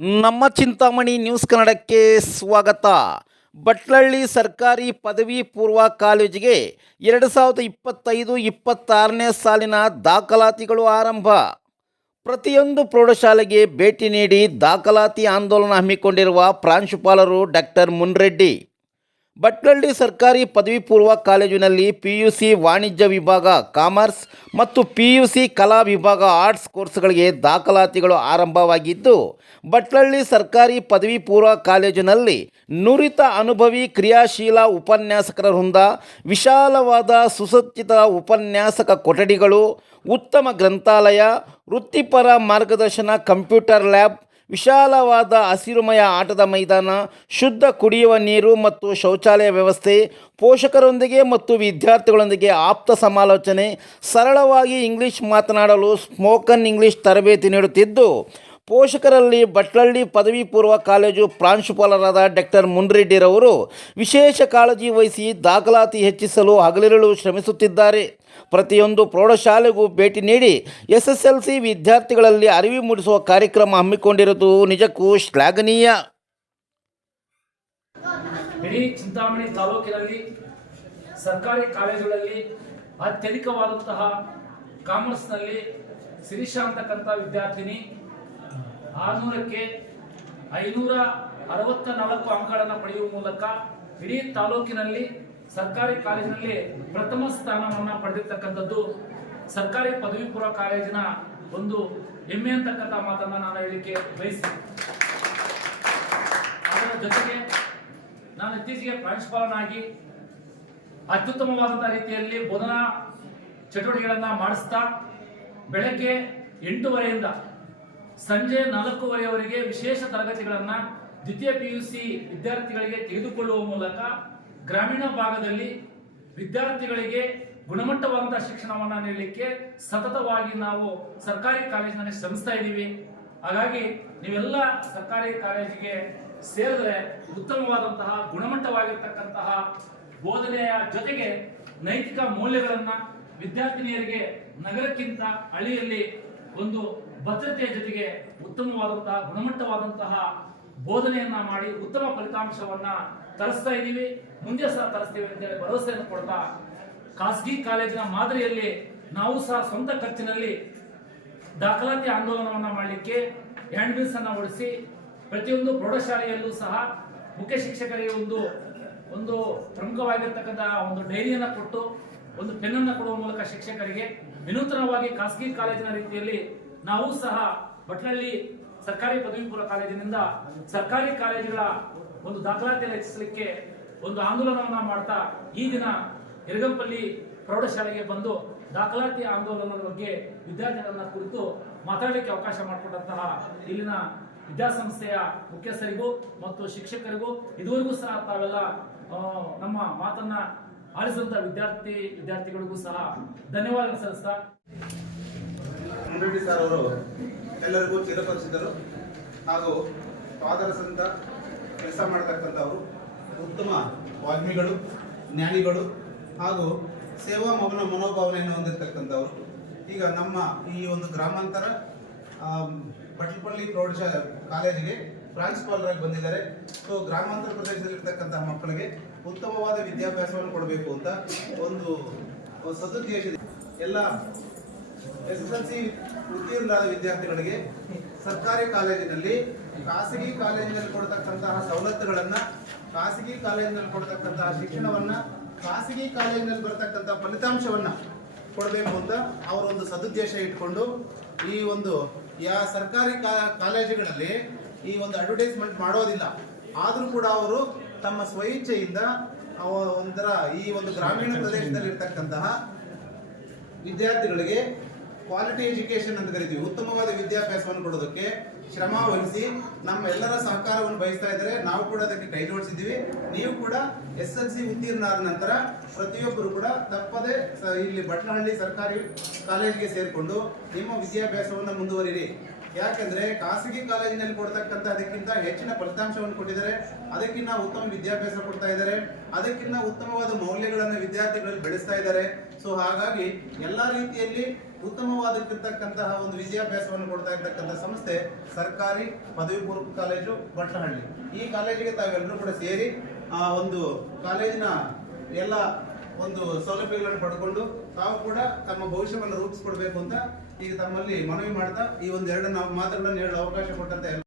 ನಮ್ಮ ಚಿಂತಾಮಣಿ ನ್ಯೂಸ್ ಕನ್ನಡಕ್ಕೆ ಸ್ವಾಗತ. ಬಟ್ಲಳ್ಳಿ ಸರ್ಕಾರಿ ಪದವಿ ಪೂರ್ವ ಕಾಲೇಜಿಗೆ ಎರಡು ಸಾವಿರದ ಇಪ್ಪತ್ತೈದು ಇಪ್ಪತ್ತಾರನೇ ಸಾಲಿನ ದಾಖಲಾತಿಗಳು ಆರಂಭ. ಪ್ರತಿಯೊಂದು ಪ್ರೌಢಶಾಲೆಗೆ ಭೇಟಿ ನೀಡಿ ದಾಖಲಾತಿ ಆಂದೋಲನ ಹಮ್ಮಿಕೊಂಡಿರುವ ಪ್ರಾಂಶುಪಾಲರು ಡಾಕ್ಟರ್ ಮುನ್ರೆಡ್ಡಿ. ಭಟ್ಕಳ್ಳಿ ಸರ್ಕಾರಿ ಪದವಿ ಪೂರ್ವ ಕಾಲೇಜಿನಲ್ಲಿ ಪಿ ಯು ಸಿ ವಾಣಿಜ್ಯ ವಿಭಾಗ, ಕಾಮರ್ಸ್ ಮತ್ತು ಪಿ ಯು ಸಿ ಕಲಾ ವಿಭಾಗ ಆರ್ಟ್ಸ್ ಕೋರ್ಸ್ಗಳಿಗೆ ದಾಖಲಾತಿಗಳು ಆರಂಭವಾಗಿದ್ದು ಭಟ್ಕಳ್ಳಿ ಸರ್ಕಾರಿ ಪದವಿ ಪೂರ್ವ ಕಾಲೇಜಿನಲ್ಲಿ ನುರಿತ ಅನುಭವಿ ಕ್ರಿಯಾಶೀಲ ಉಪನ್ಯಾಸಕರ ವೃಂದ, ವಿಶಾಲವಾದ ಸುಸಜ್ಜಿತ ಉಪನ್ಯಾಸಕ ಕೊಠಡಿಗಳು, ಉತ್ತಮ ಗ್ರಂಥಾಲಯ, ವೃತ್ತಿಪರ ಮಾರ್ಗದರ್ಶನ ಕಂಪ್ಯೂಟರ್ ಲ್ಯಾಬ್ ವಿಶಾಲವಾದ ಹಸಿರುಮಯ ಆಟದ ಮೈದಾನ, ಶುದ್ಧ ಕುಡಿಯುವ ನೀರು ಮತ್ತು ಶೌಚಾಲಯ ವ್ಯವಸ್ಥೆ, ಪೋಷಕರೊಂದಿಗೆ ಮತ್ತು ವಿದ್ಯಾರ್ಥಿಗಳೊಂದಿಗೆ ಆಪ್ತ ಸಮಾಲೋಚನೆ, ಸರಳವಾಗಿ ಇಂಗ್ಲಿಷ್ ಮಾತನಾಡಲು ಸ್ಮೋಕನ್ ಇಂಗ್ಲಿಷ್ ತರಬೇತಿ ನೀಡುತ್ತಿದ್ದು ಪೋಷಕರಲ್ಲಿ ಬಟ್ಲಳ್ಳಿ ಪದವಿ ಪೂರ್ವ ಕಾಲೇಜು ಪ್ರಾಂಶುಪಾಲರಾದ ಡಾಕ್ಟರ್ ಮುನ್ರೆಡ್ಡಿರವರು ವಿಶೇಷ ಕಾಳಜಿ ವಹಿಸಿ ದಾಖಲಾತಿ ಹೆಚ್ಚಿಸಲು ಹಗಲಿರುಳು ಶ್ರಮಿಸುತ್ತಿದ್ದಾರೆ. ಪ್ರತಿಯೊಂದು ಪ್ರೌಢಶಾಲೆಗೂ ಭೇಟಿ ನೀಡಿ ಎಸ್ ವಿದ್ಯಾರ್ಥಿಗಳಲ್ಲಿ ಅರಿವು ಮೂಡಿಸುವ ಕಾರ್ಯಕ್ರಮ ಹಮ್ಮಿಕೊಂಡಿರುವುದು ನಿಜಕ್ಕೂ ಶ್ಲಾಘನೀಯ. ಚಿಂತಾಮಣಿ ತಾಲೂಕಿನಲ್ಲಿ ಸರ್ಕಾರಿ ಕಾಲೇಜುಗಳಲ್ಲಿ ಅತ್ಯಧಿಕವಾದಂತಹ ಕಾಮರ್ಸ್ನಲ್ಲಿ ಶಿರೀಷಾ ಅಂತಕ್ಕಂಥ ವಿದ್ಯಾರ್ಥಿನಿ ಆರುನೂರಕ್ಕೆ ಐನೂರ ಅರವತ್ತ ನಾಲ್ಕು ಅಂಕಗಳನ್ನು ಪಡೆಯುವ ಮೂಲಕ ಇಡೀ ತಾಲೂಕಿನಲ್ಲಿ ಸರ್ಕಾರಿ ಕಾಲೇಜಿನಲ್ಲಿ ಪ್ರಥಮ ಸ್ಥಾನವನ್ನು ಪಡೆದಿರ್ತಕ್ಕಂಥದ್ದು ಸರ್ಕಾರಿ ಪದವಿ ಪೂರ್ವ ಕಾಲೇಜಿನ ಒಂದು ಹೆಮ್ಮೆ ಅಂತಕ್ಕಂಥ ಮಾತನ್ನು ನಾನು ಹೇಳಿಕೆ ಬಯಸಿ ಅದರ ಜೊತೆಗೆ ನಾನು ಇತ್ತೀಚೆಗೆ ಪ್ರಾಂಶುಪಾಲನಾಗಿ ಅತ್ಯುತ್ತಮವಾದಂಥ ರೀತಿಯಲ್ಲಿ ಬೋಧನಾ ಚಟುವಟಿಕೆಗಳನ್ನು ಮಾಡಿಸ್ತಾ ಬೆಳಗ್ಗೆ ಎಂಟೂವರೆಯಿಂದ ಸಂಜೆ ನಾಲ್ಕೂವರೆಯವರೆಗೆ ವಿಶೇಷ ತರಗತಿಗಳನ್ನು ದ್ವಿತೀಯ ಪಿ ಯು ಸಿ ವಿದ್ಯಾರ್ಥಿಗಳಿಗೆ ತೆಗೆದುಕೊಳ್ಳುವ ಮೂಲಕ ಗ್ರಾಮೀಣ ಭಾಗದಲ್ಲಿ ವಿದ್ಯಾರ್ಥಿಗಳಿಗೆ ಗುಣಮಟ್ಟವಾದಂತಹ ಶಿಕ್ಷಣವನ್ನು ನೀಡಲಿಕ್ಕೆ ಸತತವಾಗಿ ನಾವು ಸರ್ಕಾರಿ ಕಾಲೇಜಿನಲ್ಲಿ ಶ್ರಮಿಸ್ತಾ ಇದ್ದೀವಿ. ಹಾಗಾಗಿ ನೀವೆಲ್ಲ ಸರ್ಕಾರಿ ಕಾಲೇಜಿಗೆ ಸೇರಿದ್ರೆ ಉತ್ತಮವಾದಂತಹ, ಗುಣಮಟ್ಟವಾಗಿರ್ತಕ್ಕಂತಹ ಬೋಧನೆಯ ಜೊತೆಗೆ ನೈತಿಕ ಮೌಲ್ಯಗಳನ್ನು ವಿದ್ಯಾರ್ಥಿನಿಯರಿಗೆ ನಗರಕ್ಕಿಂತ ಹಳ್ಳಿಯಲ್ಲಿ ಒಂದು ಭದ್ರತೆಯ ಜೊತೆಗೆ ಉತ್ತಮವಾದಂತಹ, ಗುಣಮಟ್ಟವಾದಂತಹ ಬೋಧನೆಯನ್ನ ಮಾಡಿ ಉತ್ತಮ ಫಲಿತಾಂಶವನ್ನ ತರಿಸ್ತಾ ಇದ್ದೀವಿ. ಮುಂದೆ ಸಹ ತರಿಸ್ತೀವಿ ಅಂತ ಹೇಳಿ ಭರವಸೆಯನ್ನು ಕೊಡ್ತಾ ಖಾಸಗಿ ಕಾಲೇಜಿನ ಮಾದರಿಯಲ್ಲಿ ನಾವು ಸಹ ಸ್ವಂತ ಖರ್ಚಿನಲ್ಲಿ ದಾಖಲಾತಿ ಆಂದೋಲನವನ್ನ ಮಾಡಲಿಕ್ಕೆ ಹ್ಯಾಂಡ್ ಬಿಲ್ಸ್ ಅನ್ನ ಪ್ರತಿಯೊಂದು ಪ್ರೌಢಶಾಲೆಯಲ್ಲೂ ಸಹ ಮುಖ್ಯ ಶಿಕ್ಷಕರಿಗೆ ಒಂದು ಒಂದು ಪ್ರಮುಖವಾಗಿರ್ತಕ್ಕಂಥ ಒಂದು ಡೈರಿಯನ್ನ ಕೊಟ್ಟು ಒಂದು ಪೆನ್ನನ್ನು ಕೊಡುವ ಮೂಲಕ ಶಿಕ್ಷಕರಿಗೆ ವಿನೂತನವಾಗಿ ಖಾಸಗಿ ಕಾಲೇಜಿನ ರೀತಿಯಲ್ಲಿ ನಾವು ಸಹ ಭಟ್ಲಳ್ಳಿ ಸರ್ಕಾರಿ ಪದವಿ ಪೂರ್ವ ಕಾಲೇಜಿನಿಂದ ಸರ್ಕಾರಿ ಕಾಲೇಜುಗಳ ಒಂದು ದಾಖಲಾತಿ ಹೆಚ್ಚಿಸಲಿಕ್ಕೆ ಒಂದು ಆಂದೋಲನವನ್ನ ಮಾಡ್ತಾ ಈ ದಿನ ಹಿರಗಂಪಲ್ಲಿ ಪ್ರೌಢಶಾಲೆಗೆ ಬಂದು ದಾಖಲಾತಿ ಆಂದೋಲನದ ಬಗ್ಗೆ ವಿದ್ಯಾರ್ಥಿಗಳನ್ನ ಕುರಿತು ಮಾತಾಡಲಿಕ್ಕೆ ಅವಕಾಶ ಮಾಡಿಕೊಟ್ಟಂತಹ ಇಲ್ಲಿನ ವಿದ್ಯಾಸಂಸ್ಥೆಯ ಮುಖ್ಯಸ್ಥರಿಗೂ ಮತ್ತು ಶಿಕ್ಷಕರಿಗೂ ಇದುವರೆಗೂ ಸಹ ತಾವೆಲ್ಲ ನಮ್ಮ ಮಾತನ್ನ ಆಲಿಸಿದಂತ ವಿದ್ಯಾರ್ಥಿ ವಿದ್ಯಾರ್ಥಿಗಳಿಗೂ ಸಹ ಧನ್ಯವಾದ ಸಲ್ಲಿಸ್ತಾ ಮುನ್ರೆಡ್ಡಿ ಸರ್ ಅವರು ಎಲ್ಲರಿಗೂ ಚಿರಪರಿಚಿತರು ಹಾಗೂ ಪಾದರಸಂತ ಕೆಲಸ ಮಾಡತಕ್ಕಂಥವರು, ಉತ್ತಮ ವಾಗ್ಮಿಗಳು ಜ್ಞಾನಿಗಳು, ಹಾಗೂ ಸೇವಾ ಮಗನ ಮನೋಭಾವನೆಯನ್ನು ಹೊಂದಿರತಕ್ಕಂಥವ್ರು. ಈಗ ನಮ್ಮ ಈ ಒಂದು ಗ್ರಾಮಾಂತರ ಬಟ್ಲಪಳ್ಳಿ ಪ್ರೌಢಶಾಲೆ ಕಾಲೇಜಿಗೆ ಪ್ರಾನ್ಸಿಪಾಲರಾಗಿ ಬಂದಿದ್ದಾರೆ. ಸೊ ಗ್ರಾಮಾಂತರ ಪ್ರದೇಶದಲ್ಲಿರ್ತಕ್ಕಂಥ ಮಕ್ಕಳಿಗೆ ಉತ್ತಮವಾದ ವಿದ್ಯಾಭ್ಯಾಸವನ್ನು ಕೊಡಬೇಕು ಅಂತ ಒಂದು ಸದುದ್ದೇಶ ಎಲ್ಲ ಎಸ್ ಎಸ್ ಎಲ್ ಸಿ ಉತ್ತೀರ್ಣರಾದ ವಿದ್ಯಾರ್ಥಿಗಳಿಗೆ ಸರ್ಕಾರಿ ಕಾಲೇಜಿನಲ್ಲಿ ಖಾಸಗಿ ಕಾಲೇಜಿನಲ್ಲಿ ಕೊಡತಕ್ಕಂತಹ ಸವಲತ್ತುಗಳನ್ನ, ಖಾಸಗಿ ಕಾಲೇಜಿನಲ್ಲಿ ಕೊಡತಕ್ಕಂತಹ ಶಿಕ್ಷಣವನ್ನ, ಖಾಸಗಿ ಕಾಲೇಜಿನಲ್ಲಿ ಬರತಕ್ಕಂತಹ ಫಲಿತಾಂಶವನ್ನ ಕೊಡಬೇಕು ಅಂತ ಅವರೊಂದು ಸದುದ್ದೇಶ ಇಟ್ಕೊಂಡು ಈ ಒಂದು ಯಾ ಸರ್ಕಾರಿ ಕಾಲೇಜುಗಳಲ್ಲಿ ಈ ಒಂದು ಅಡ್ವರ್ಟೈಸ್ಮೆಂಟ್ ಮಾಡೋದಿಲ್ಲ. ಆದರೂ ಕೂಡ ಅವರು ತಮ್ಮ ಸ್ವಇಚ್ಛೆಯಿಂದ ಒಂಥರ ಈ ಒಂದು ಗ್ರಾಮೀಣ ಪ್ರದೇಶದಲ್ಲಿ ಇರ್ತಕ್ಕಂತಹ ವಿದ್ಯಾರ್ಥಿಗಳಿಗೆ ಕ್ವಾಲಿಟಿ ಎಜುಕೇಶನ್ ಅಂತ ಕರಿತೀವಿ. ಉತ್ತಮವಾದ ವಿದ್ಯಾಭ್ಯಾಸವನ್ನು ಕೊಡೋದಕ್ಕೆ ಶ್ರಮ ವಹಿಸಿ ನಮ್ಮ ಎಲ್ಲರ ಸಹಕಾರವನ್ನು ಬಯಸ್ತಾ ಇದ್ದಾರೆ ನಾವು ಕೂಡ ಅದಕ್ಕೆ ಕೈ ಜೋಡಿಸಿದ್ದೀವಿ. ನೀವು ಕೂಡ ಎಸ್ ಎಲ್ ಸಿ ಉತ್ತೀರ್ಣ ಆದ ನಂತರ ಪ್ರತಿಯೊಬ್ಬರು ಕೂಡ ತಪ್ಪದೆ ಇಲ್ಲಿ ಬಟ್ನಹಳ್ಳಿ ಸರ್ಕಾರಿ ಕಾಲೇಜಿಗೆ ಸೇರಿಕೊಂಡು ನಿಮ್ಮ ವಿದ್ಯಾಭ್ಯಾಸವನ್ನು ಮುಂದುವರಿರಿ. ಯಾಕಂದ್ರೆ ಖಾಸಗಿ ಕಾಲೇಜಿನಲ್ಲಿ ಕೊಡ್ತಕ್ಕಂಥ ಅದಕ್ಕಿಂತ ಹೆಚ್ಚಿನ ಫಲಿತಾಂಶವನ್ನು ಕೊಟ್ಟಿದ್ದಾರೆ. ಅದಕ್ಕಿಂತ ಉತ್ತಮ ವಿದ್ಯಾಭ್ಯಾಸ ಕೊಡ್ತಾ ಇದ್ದಾರೆ. ಅದಕ್ಕಿಂತ ಉತ್ತಮವಾದ ಮೌಲ್ಯಗಳನ್ನು ವಿದ್ಯಾರ್ಥಿಗಳಲ್ಲಿ ಬೆಳೆಸ್ತಾ ಇದ್ದಾರೆ. ಸೊ ಹಾಗಾಗಿ ಎಲ್ಲ ರೀತಿಯಲ್ಲಿ ಉತ್ತಮವಾದಕ್ಕಿರ್ತಕ್ಕಂತಹ ಒಂದು ವಿದ್ಯಾಭ್ಯಾಸವನ್ನು ಕೊಡ್ತಾ ಇರ್ತಕ್ಕಂಥ ಸಂಸ್ಥೆ ಸರ್ಕಾರಿ ಪದವಿ ಪೂರ್ವ ಕಾಲೇಜು ಬಟ್ಲಹಳ್ಳಿ ಈ ಕಾಲೇಜಿಗೆ ತಾವೆಲ್ಲರೂ ಕೂಡ ಸೇರಿ, ಆ, ಒಂದು ಕಾಲೇಜಿನ ಎಲ್ಲ ಒಂದು ಸೌಲಭ್ಯಗಳನ್ನು ಪಡ್ಕೊಂಡು ತಾವು ಕೂಡ ತಮ್ಮ ಭವಿಷ್ಯವನ್ನು ರೂಪಿಸ್ಕೊಡ್ಬೇಕು ಅಂತ ಈಗ ತಮ್ಮಲ್ಲಿ ಮನವಿ ಮಾಡ್ತಾ ಈ ಒಂದು ಎರಡು ನಾವು ಮಾತುಗಳನ್ನು ಹೇಳಲು ಅವಕಾಶ ಕೊಟ್ಟಂತ